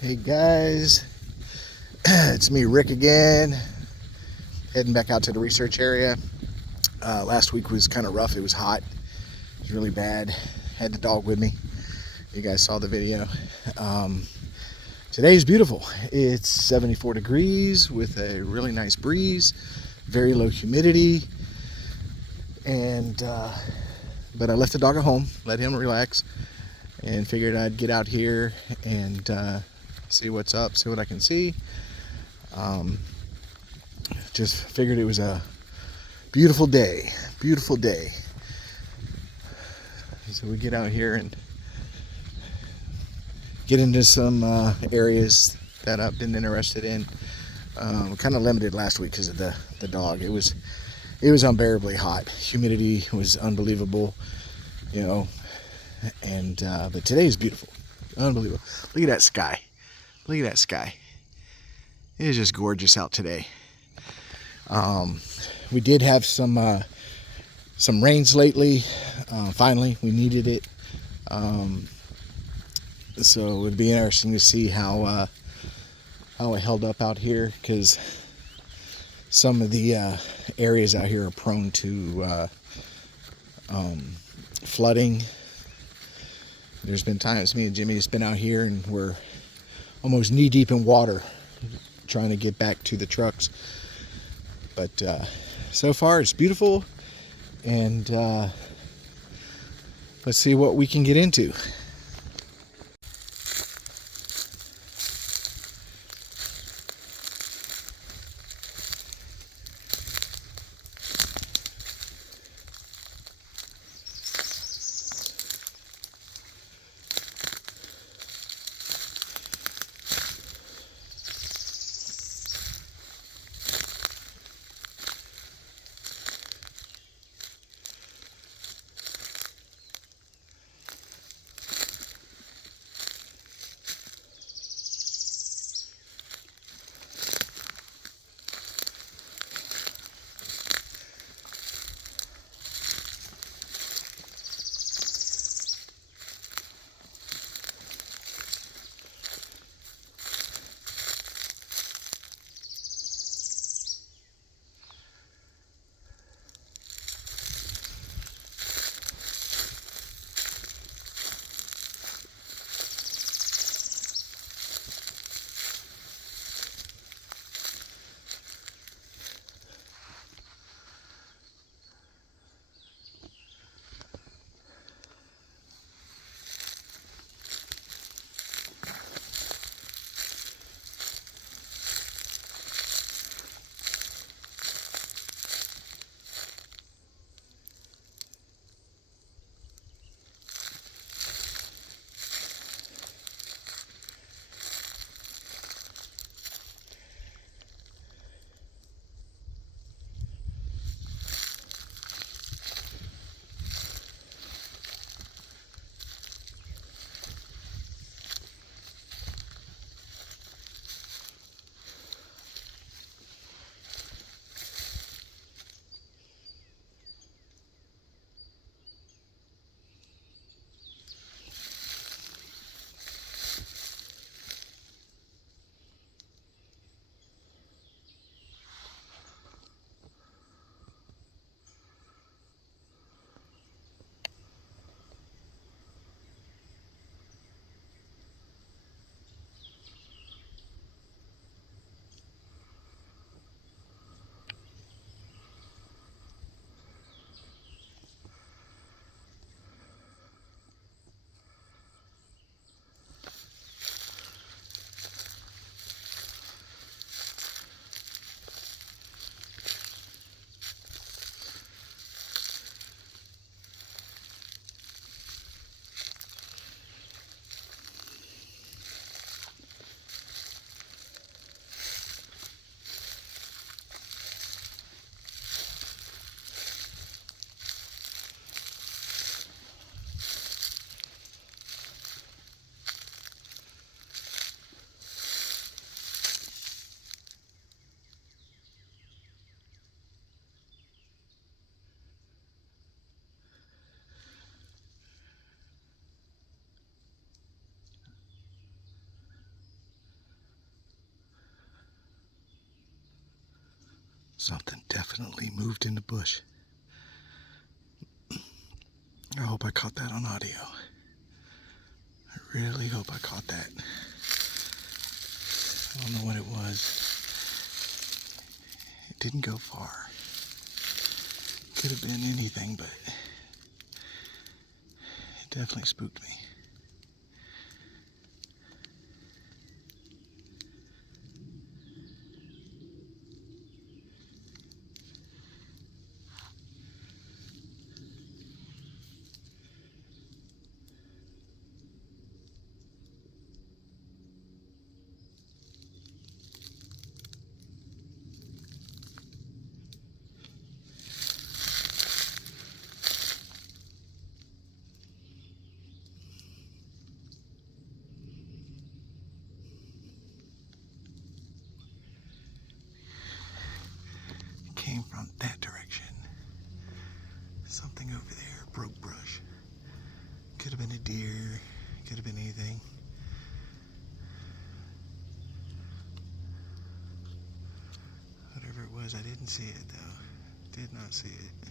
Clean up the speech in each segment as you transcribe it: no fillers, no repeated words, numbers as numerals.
Hey guys, it's me Rick again, heading back out to the research area. Last week was kind of rough. It was hot. It was really bad. Had the dog with me. You guys saw the video. Today's beautiful. It's 74 degrees with a really nice breeze, very low humidity, and but I left the dog at home, let him relax, and figured I'd get out here and see what's up, see what I can see. Just figured it was a beautiful day. So we get out here and get into some areas that I've been interested in. Kind of limited last week because of the dog. It was unbearably hot. Humidity was unbelievable, and but today is beautiful, unbelievable. Look at that sky. It is just gorgeous out today. We did have some rains lately. Finally, we needed it. So it would be interesting to see how it held up out here, because some of the areas out here are prone to flooding. There's been times me and Jimmy has been out here and we're almost knee deep in water trying to get back to the trucks. But so far it's beautiful, and let's see what we can get into. Something definitely moved in the bush. I hope I caught that on audio. I really hope I caught that. I don't know what it was. It didn't go far. Could have been anything, but it definitely spooked me. Came from that direction. Something over there broke brush. Could have been a deer, could have been anything. Whatever it was, I didn't see it though. Did not see it.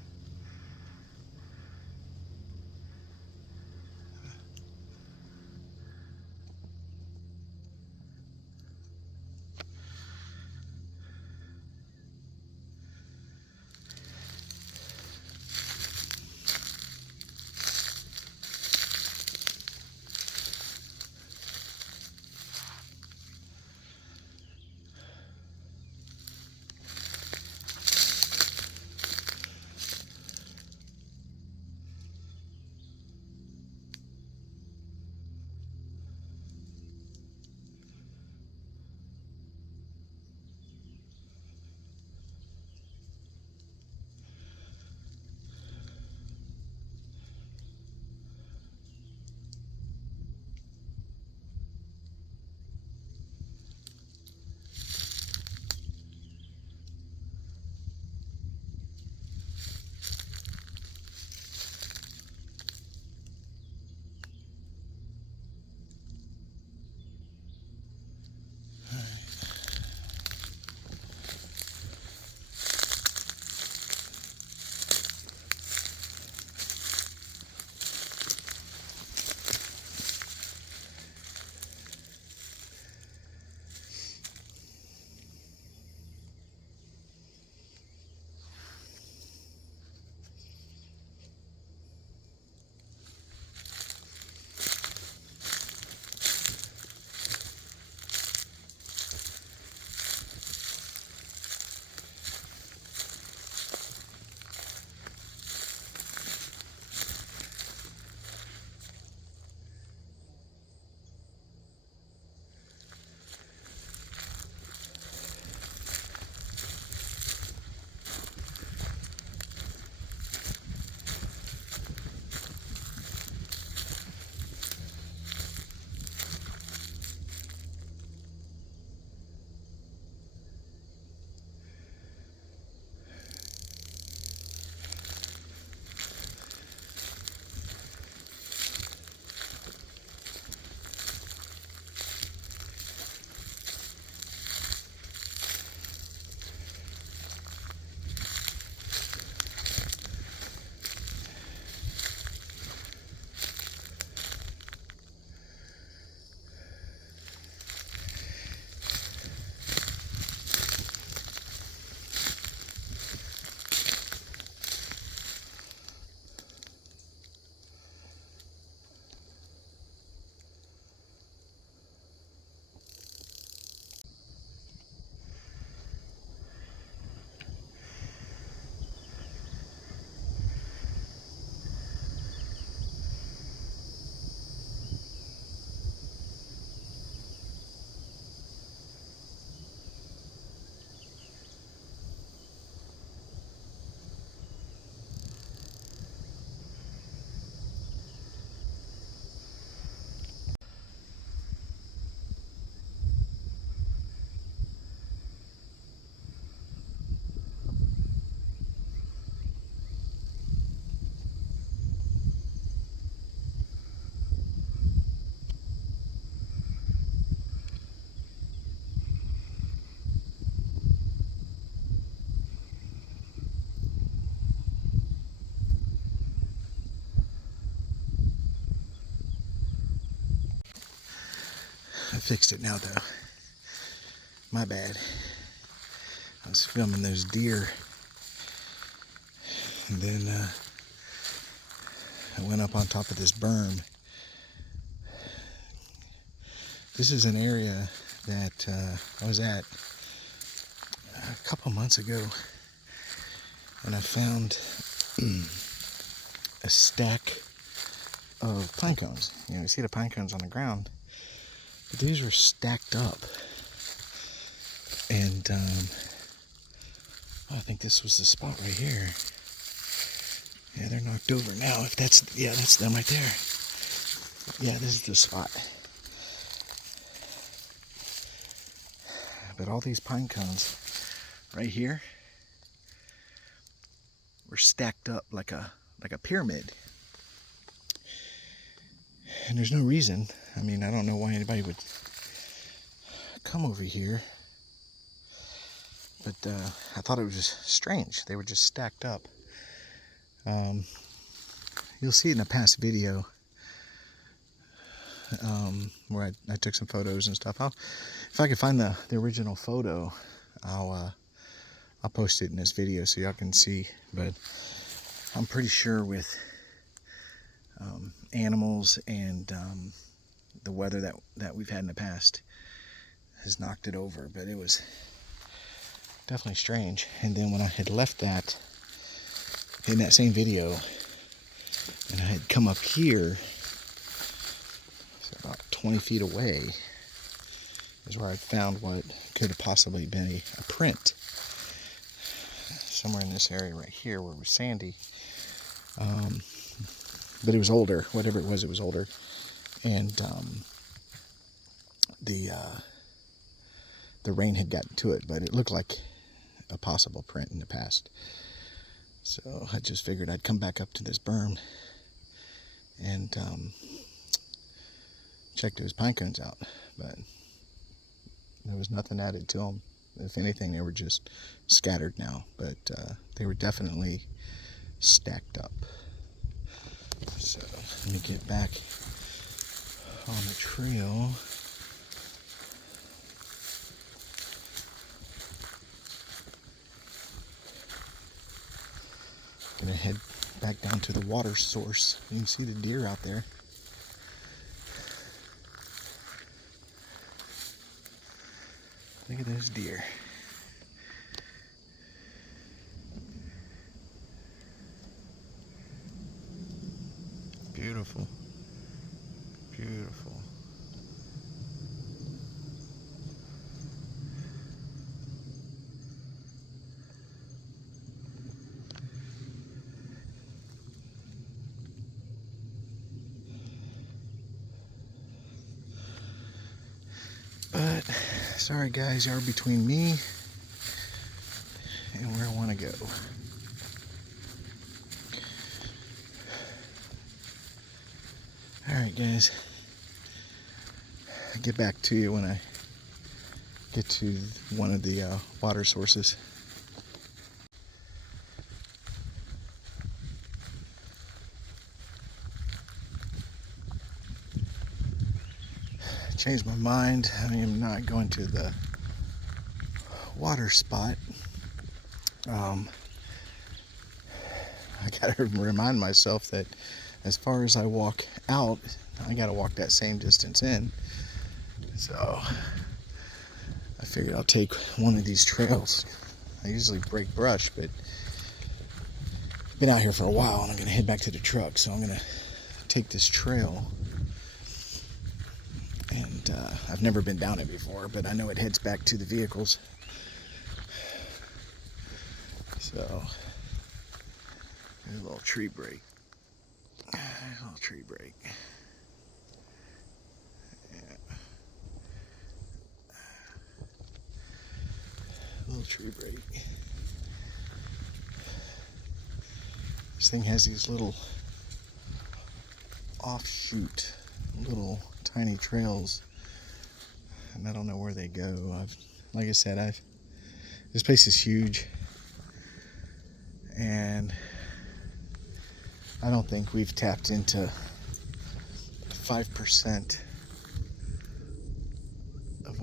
fixed it now though. My bad. I was filming those deer. And then I went up on top of this berm. This is an area that I was at a couple months ago, and I found a stack of pine cones. You see the pine cones on the ground, but these were stacked up. And I think this was the spot right here. Yeah, they're knocked over now. If that's them right there. Yeah, this is the spot. But all these pine cones right here were stacked up like a pyramid. And there's no reason. I mean, I don't know why anybody would come over here. But I thought it was just strange. They were just stacked up. You'll see in a past video where I took some photos and stuff. If I can find the original photo, I'll post it in this video so y'all can see. But I'm pretty sure with animals and the weather that we've had in the past has knocked it over. But it was definitely strange. And then when I had left that in that same video, and I had come up here, so about 20 feet away, is where I found what could have possibly been a print. Somewhere in this area right here where it was sandy. But it was older. Whatever it was older. And the rain had gotten to it, but it looked like a possible print in the past. So I just figured I'd come back up to this berm and check those pine cones out. But there was nothing added to them. If anything, they were just scattered now. But they were definitely stacked up. So let me get back on the trail. Gonna head back down to the water source. You can see the deer out there. Look at those deer. Beautiful. Beautiful. But sorry guys, you are between me and where I want to go. Alright guys, I'll get back to you when I get to one of the water sources. Changed my mind. I am not going to the water spot. I gotta remind myself that as far as I walk out, I gotta walk that same distance in. So I figured I'll take one of these trails. I usually break brush, but I've been out here for a while and I'm gonna head back to the truck. So I'm gonna take this trail. And I've never been down it before, but I know it heads back to the vehicles. So, there's a little tree break. A little tree break. Yeah. A little tree break. This thing has these little offshoot, little tiny trails, and I don't know where they go. Like I said, this place is huge, and I don't think we've tapped into 5%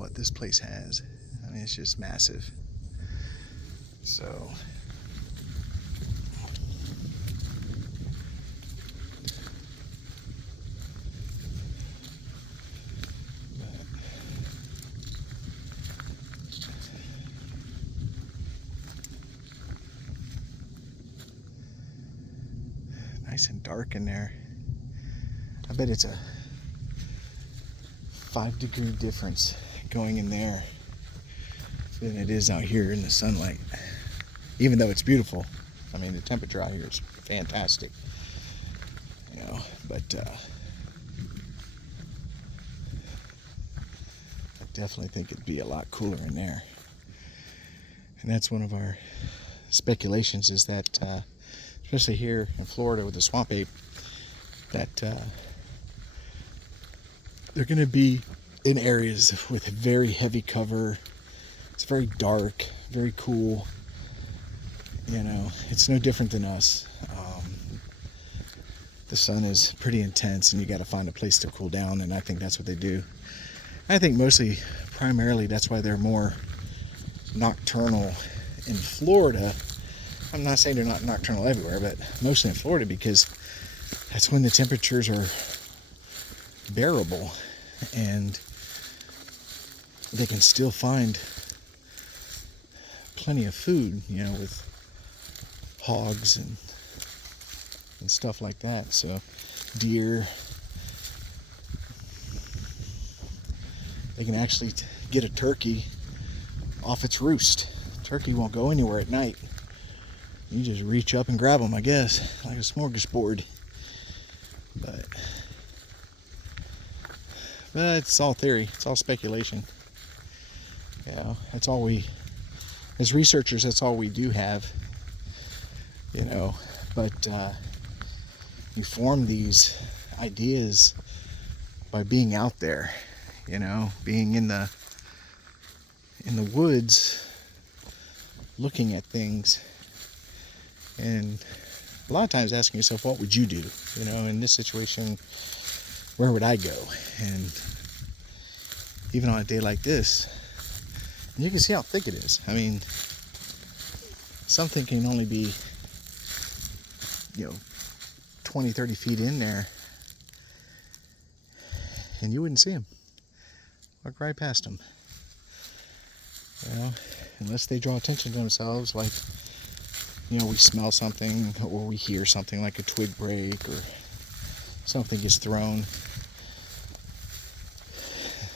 what this place has. I mean, it's just massive. So nice and dark in there. I bet it's a 5-degree difference going in there than it is out here in the sunlight. Even though it's beautiful. I mean, the temperature out here is fantastic. You know, but I definitely think it'd be a lot cooler in there. And that's one of our speculations, is that especially here in Florida with the swamp ape, that they're going to be in areas with very heavy cover. It's very dark, very cool. You know, it's no different than us. The sun is pretty intense, and you got to find a place to cool down, and I think that's what they do. I think primarily, that's why they're more nocturnal in Florida. I'm not saying they're not nocturnal everywhere, but mostly in Florida, because that's when the temperatures are bearable, and they can still find plenty of food, you know, with hogs and stuff like that. So deer, they can actually get a turkey off its roost. Turkey won't go anywhere at night. You just reach up and grab them, I guess, like a smorgasbord. But it's all theory. It's all speculation. You know, that's all we, as researchers, that's all we do have. You know, but you form these ideas by being out there. You know, being in the woods, looking at things, and a lot of times asking yourself, what would you do? You know, in this situation, where would I go? And even on a day like this, you can see how thick it is. I mean, something can only be, you know, 20, 30 feet in there, and you wouldn't see them. Walk right past them. You know, unless they draw attention to themselves, like, you know, we smell something, or we hear something like a twig break, or something gets thrown.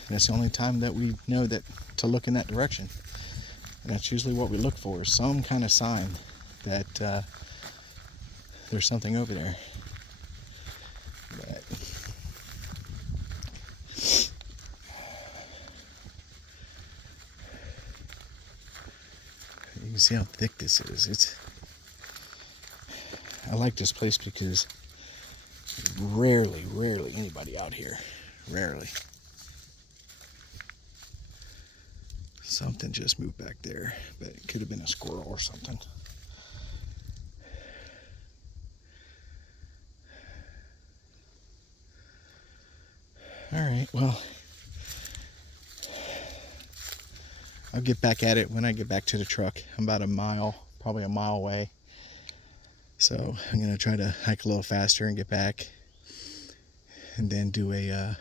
That's the only time that we know that to look in that direction. And that's usually what we look for, some kind of sign that there's something over there. But you can see how thick this is. I like this place because rarely anybody out here. Rarely. Something just moved back there, but it could have been a squirrel or something. All right, well, I'll get back at it when I get back to the truck. I'm about probably a mile away. So I'm going to try to hike a little faster and get back, and then do a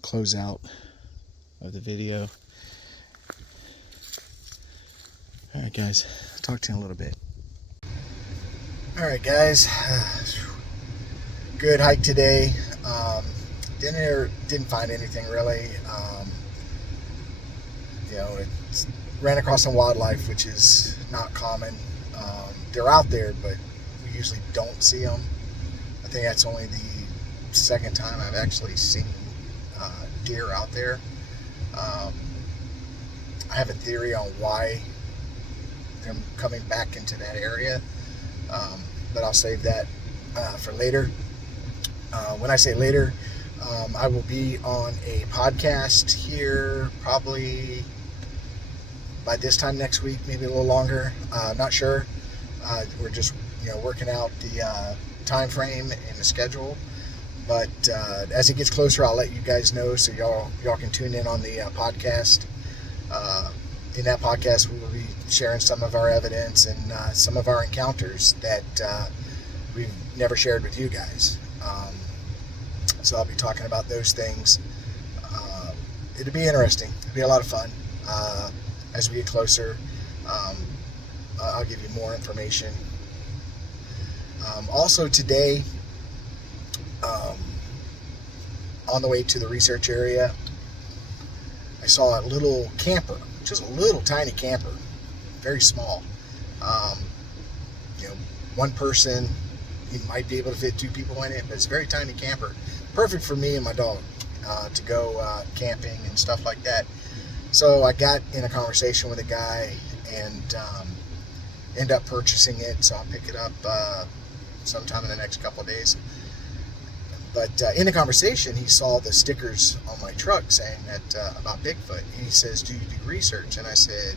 closeout of the video. All right, guys, talk to you in a little bit. All right, guys, good hike today. Didn't find anything really. You know, it ran across some wildlife, which is not common. They're out there, but we usually don't see them. I think that's only the second time I've actually seen deer out there. I have a theory on why they're coming back into that area, but I'll save that for later. When I say later, I will be on a podcast here probably by this time next week, maybe a little longer. Not sure. We're just working out the time frame and the schedule, But as it gets closer, I'll let you guys know, so y'all can tune in on the podcast. In that podcast, we will be sharing some of our evidence and some of our encounters that we've never shared with you guys. So I'll be talking about those things. It'll be interesting. It'll be a lot of fun. As we get closer, I'll give you more information. Also today, on the way to the research area, I saw a little camper, just a little tiny camper, very small. One person, you might be able to fit 2 people in it, but it's a very tiny camper. Perfect for me and my dog to go camping and stuff like that. So I got in a conversation with a guy and end up purchasing it. So I'll pick it up sometime in the next couple of days. But in the conversation, he saw the stickers on my truck saying that about Bigfoot. And he says, "Do you do research?" And I said,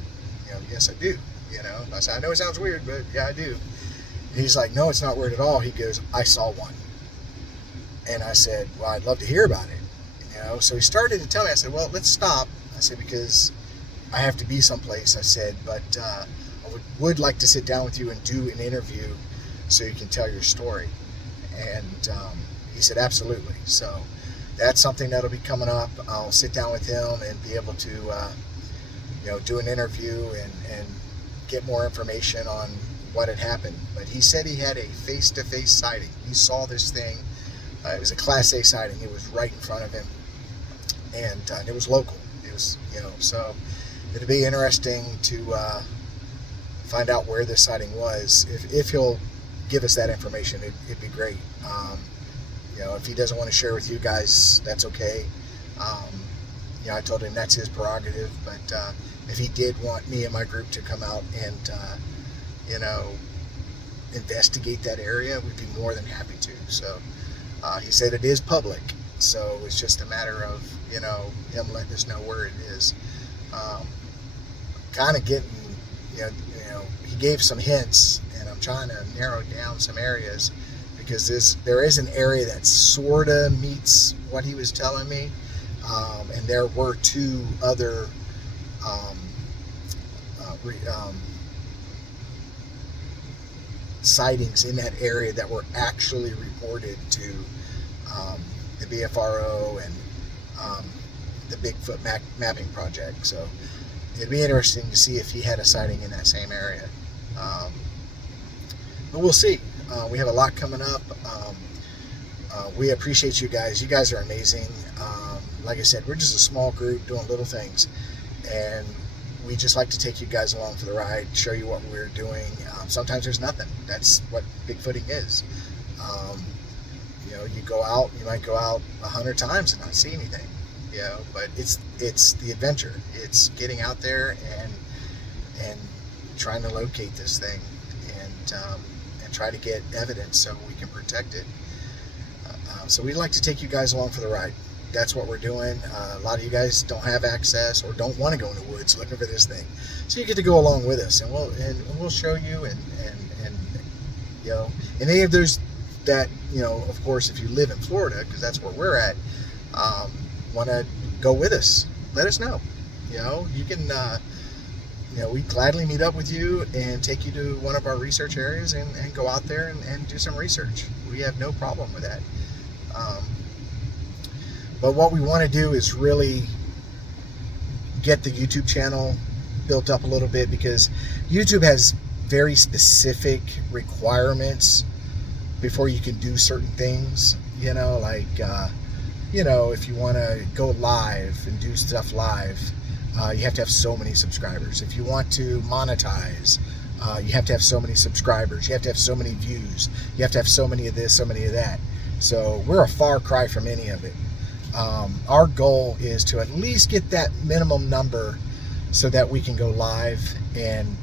"Yes, I do." I said, "I know it sounds weird, but yeah, I do." And he's like, "No, it's not weird at all." He goes, "I saw one." And I said, "Well, I'd love to hear about it." So he started to tell me. I said, "Well, let's stop." I said, "Because I have to be someplace." I said, "But I would like to sit down with you and do an interview so you can tell your story." And he said, "Absolutely." So that's something that'll be coming up. I'll sit down with him and be able to, do an interview and get more information on what had happened. But he said he had a face-to-face sighting. He saw this thing. It was a Class A sighting. It was right in front of him, and it was local. It was, so it'll be interesting to find out where this sighting was. If he'll give us that information, it'd be great. If he doesn't want to share with you guys, that's okay. I told him that's his prerogative, but if he did want me and my group to come out and, investigate that area, we'd be more than happy to. So he said it is public, so it's just a matter of, him letting us know where it is. Kind of getting, he gave some hints, and I'm trying to narrow down some areas, because there is an area that sort of meets what he was telling me, and there were 2 other sightings in that area that were actually reported to the BFRO and the Bigfoot mapping project. So it'd be interesting to see if he had a sighting in that same area. But we'll see. We have a lot coming up. We appreciate you guys. You guys are amazing. Like I said, we're just a small group doing little things, and we just like to take you guys along for the ride, show you what we're doing. Sometimes there's nothing. That's what bigfooting is. You go out, you might go out 100 times and not see anything, but it's the adventure. It's getting out there and trying to locate this thing and try to get evidence so we can protect it. So we'd like to take you guys along for the ride. That's what we're doing. A lot of you guys don't have access or don't want to go in the woods looking for this thing, so you get to go along with us, and we'll show you and any of those that of course, if you live in Florida, because that's where we're at, want to go with us, let us know. You can we'd gladly meet up with you and take you to one of our research areas and go out there and do some research. We have no problem with that. But what we want to do is really get the YouTube channel built up a little bit, because YouTube has very specific requirements before you can do certain things. If you want to go live and do stuff live, you have to have so many subscribers. If you want to monetize, you have to have so many subscribers. You have to have so many views. You have to have so many of this, so many of that. So we're a far cry from any of it. Our goal is to at least get that minimum number so that we can go live and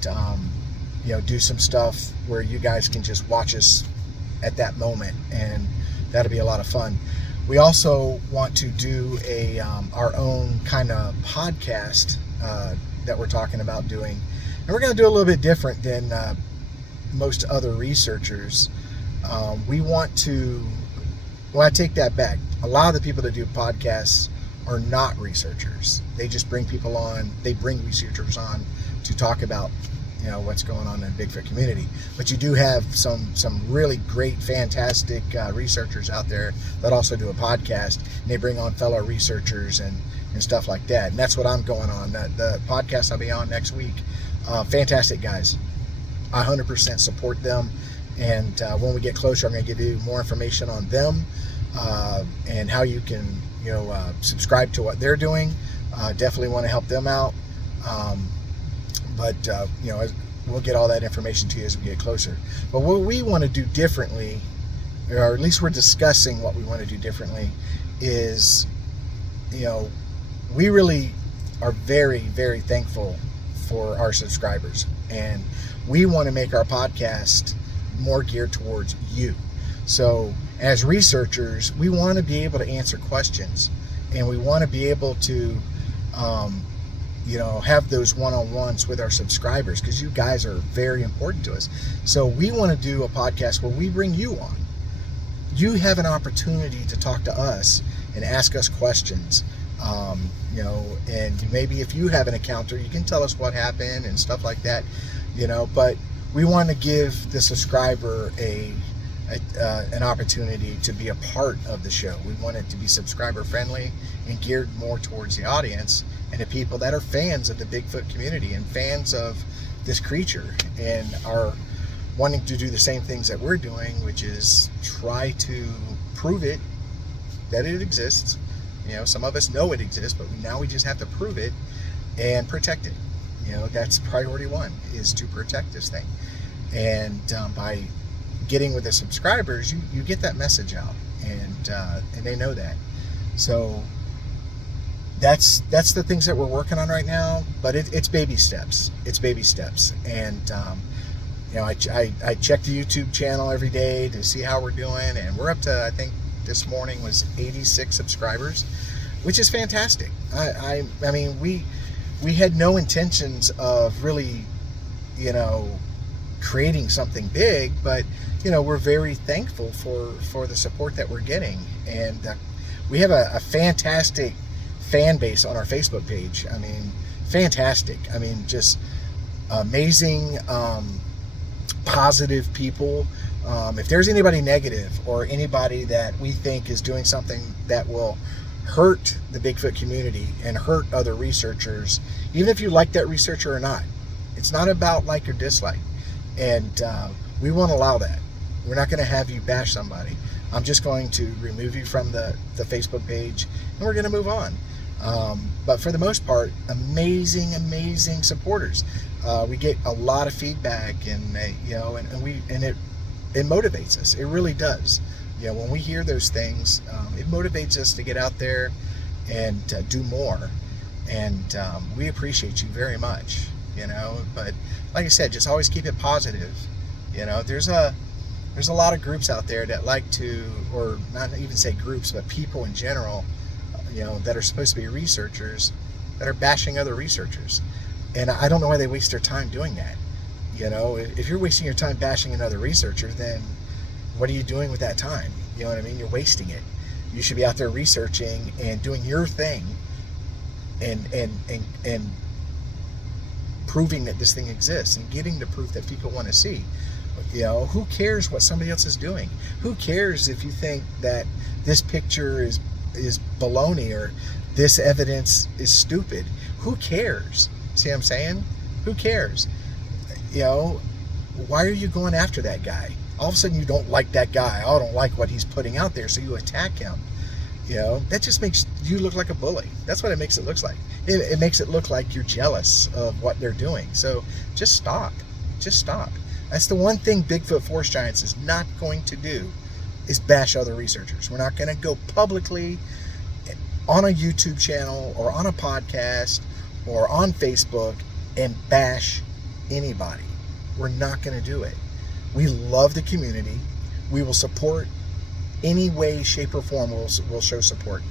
do some stuff where you guys can just watch us at that moment, and that'll be a lot of fun. We also want to do our own kind of podcast that we're talking about doing, and we're going to do a little bit different than most other researchers. We want to Well, I take that back. A lot of the people that do podcasts are not researchers. They just bring people on. They bring researchers on to talk about, what's going on in the Bigfoot community. But you do have some really great, fantastic researchers out there that also do a podcast, and they bring on fellow researchers and stuff like that. And that's what I'm going on. The podcast I'll be on next week. Fantastic guys. I 100% support them. And when we get closer, I'm going to give you more information on them and how you can, subscribe to what they're doing. Definitely want to help them out. But we'll get all that information to you as we get closer. But what we want to do differently, or at least we're discussing what we want to do differently, is, we really are very, very thankful for our subscribers. And we want to make our podcast more geared towards you. So as researchers, we want to be able to answer questions, and we want to be able to have those one-on-ones with our subscribers, because you guys are very important to us. So we want to do a podcast where we bring you on. You have an opportunity to talk to us and ask us questions. And maybe if you have an encounter, you can tell us what happened and stuff like that. But we want to give the subscriber an opportunity to be a part of the show. We want it to be subscriber friendly and geared more towards the audience and the people that are fans of the Bigfoot community and fans of this creature and are wanting to do the same things that we're doing, which is try to prove that it exists. Some of us know it exists, but now we just have to prove it and protect it. That's priority one, is to protect this thing. And by getting with the subscribers, you get that message out, and they know that. So that's the things that we're working on right now. But it's baby steps. It's baby steps. And I check the YouTube channel every day to see how we're doing, and we're up to, I think this morning was 86 subscribers, which is fantastic. I mean, we had no intentions of really, creating something big, but we're very thankful for the support that we're getting, and we have a fantastic fan base on our Facebook page. I mean, fantastic. I mean, just amazing, positive people. If there's anybody negative or anybody that we think is doing something that will hurt the Bigfoot community and hurt other researchers, even if you like that researcher or not, it's not about like or dislike. And we won't allow that. We're not going to have you bash somebody. I'm just going to remove you from the Facebook page, and we're going to move on. But for the most part, amazing supporters. We get a lot of feedback, and it motivates us. It really does. When we hear those things, it motivates us to get out there and do more. And we appreciate you very much. But like I said, just always keep it positive. There's a lot of groups out there that like to, or not even say groups, but people in general, that are supposed to be researchers, that are bashing other researchers. And I don't know why they waste their time doing that. If you're wasting your time bashing another researcher, then what are you doing with that time? You know what I mean? You're wasting it. You should be out there researching and doing your thing and proving that this thing exists and getting the proof that people want to see. Who cares what somebody else is doing? Who cares if you think that this picture is baloney or this evidence is stupid? Who cares? See what I'm saying? Who cares? Why are you going after that guy? All of a sudden you don't like that guy. I don't like what he's putting out there, so you attack him. That just makes you look like a bully. That's what it makes it look like. It makes it look like you're jealous of what they're doing. So just stop. Just stop. That's the one thing Bigfoot Forest Giants is not going to do, is bash other researchers. We're not going to go publicly on a YouTube channel or on a podcast or on Facebook and bash anybody. We're not going to do it. We love the community. We will support any way, shape, or form. We'll show support.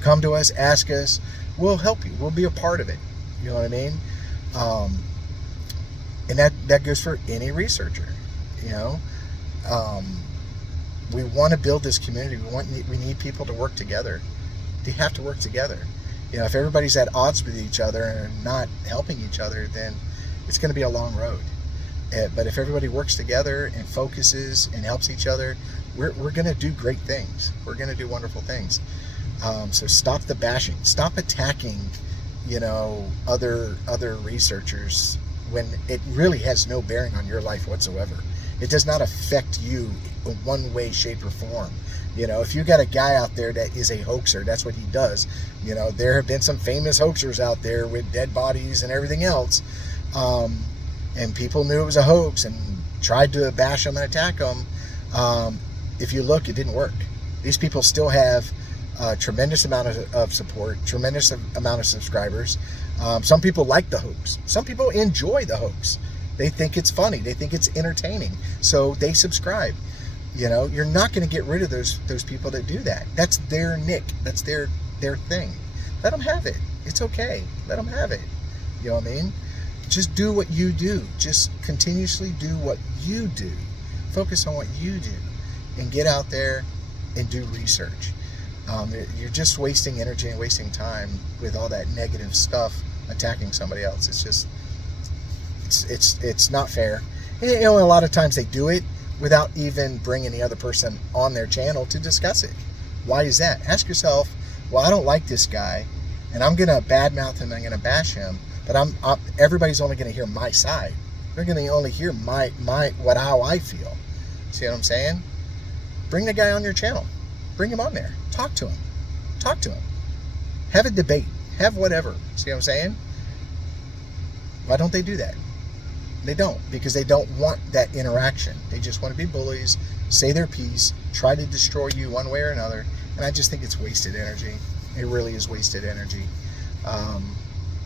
Come to us, ask us. We'll help you. We'll be a part of it. You know what I mean? And that goes for any researcher. We want to build this community. We need people to work together. They have to work together. You know, if everybody's at odds with each other and not helping each other, then it's going to be a long road. But if everybody works together and focuses and helps each other, we're going to do great things. We're going to do wonderful things. So stop the bashing. Stop attacking, you know, other researchers when it really has no bearing on your life whatsoever. It does not affect you in one way, shape, or form. You know, if you got a guy out there that is a hoaxer, that's what he does. You know, there have been some famous hoaxers out there with dead bodies and everything else. And people knew it was a hoax and tried to bash them and attack them. If you look, it didn't work. These people still have a tremendous amount of support, tremendous amount of subscribers. Some people like the hoax. Some people enjoy the hoax. They think it's funny. They think it's entertaining. So they subscribe. You know, you're not going to get rid of those people that do that. That's their nick. That's their thing. Let them have it. It's okay. Let them have it. You know what I mean? Just do what you do. Just continuously do what you do. Focus on what you do. And get out there and do research. You're just wasting energy and wasting time with all that negative stuff attacking somebody else. It's just, it's not fair. And, you know, a lot of times they do it without even bringing the other person on their channel to discuss it. Why is that? Ask yourself, well, I don't like this guy, and I'm going to badmouth him, I'm going to bash him, but everybody's only going to hear my side. They're going to only hear how I feel. See what I'm saying? Bring the guy on your channel. Bring him on there. Talk to him. Talk to him. Have a debate. Have whatever. See what I'm saying? Why don't they do that? They don't, because they don't want that interaction. They just want to be bullies, say their piece, try to destroy you one way or another. And I just think it's wasted energy. It really is wasted energy.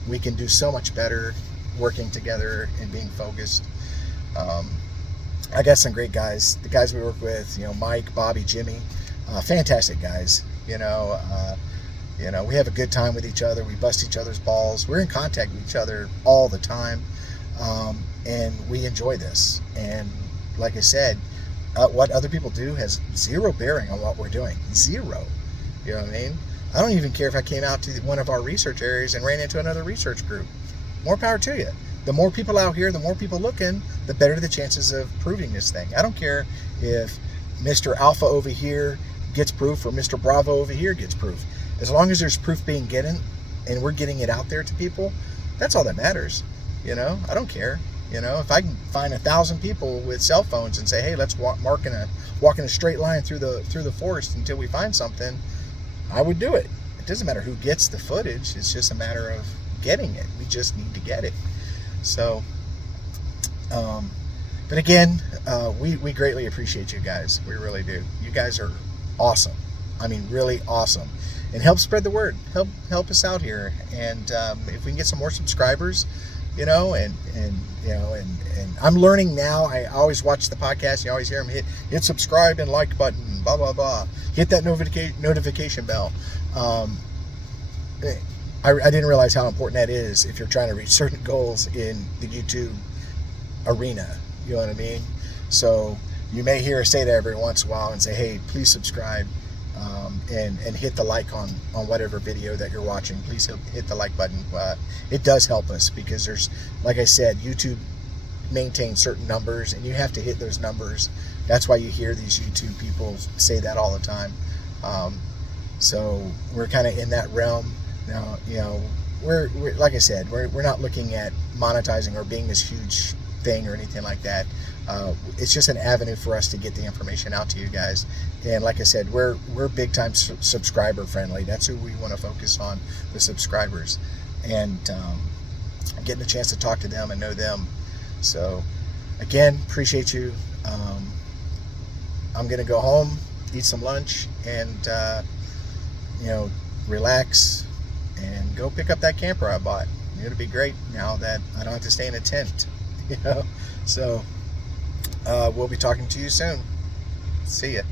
We can do so much better working together and being focused. I got some great guys. The guys we work with, you know, Mike, Bobby, Jimmy, fantastic guys. You know, we have a good time with each other. We bust each other's balls. We're in contact with each other all the time. And we enjoy this. And like I said, what other people do has zero bearing on what we're doing. Zero. You know what I mean? I don't even care if I came out to one of our research areas and ran into another research group. More power to you. The more people out here, the more people looking, the better the chances of proving this thing. I don't care if Mr. Alpha over here gets proof or Mr. Bravo over here gets proof. As long as there's proof being given and we're getting it out there to people, that's all that matters. You know, I don't care. You know, if I can find 1,000 people with cell phones and say, hey, let's walk in a straight line through the forest until we find something, I would do it. It doesn't matter who gets the footage. It's just a matter of getting it. We just need to get it. So, but again, we greatly appreciate you guys. We really do. You guys are awesome. I mean, really awesome. And help spread the word. Help us out here. And if we can get some more subscribers, you know, and I'm learning now. I always watch the podcast. You always hear them hit subscribe and like button, blah, blah, blah. Hit that notification bell. I didn't realize how important that is if you're trying to reach certain goals in the YouTube arena. You know what I mean? So you may hear us say that every once in a while and say, hey, please subscribe and hit the like on whatever video that you're watching. Please hit the like button. It does help us because there's, like I said, YouTube maintains certain numbers and you have to hit those numbers. That's why you hear these YouTube people say that all the time. So we're kind of in that realm. Now, you know, we're like I said, we're not looking at monetizing or being this huge thing or anything like that. It's just an avenue for us to get the information out to you guys. And like I said, we're big time subscriber friendly. That's who we want to focus on, the subscribers, and getting a chance to talk to them and know them. So again, appreciate you. I'm gonna go home, eat some lunch, and you know, relax and go pick up that camper I bought. It'll be great now that I don't have to stay in a tent, you know. So we'll be talking to you soon. See ya.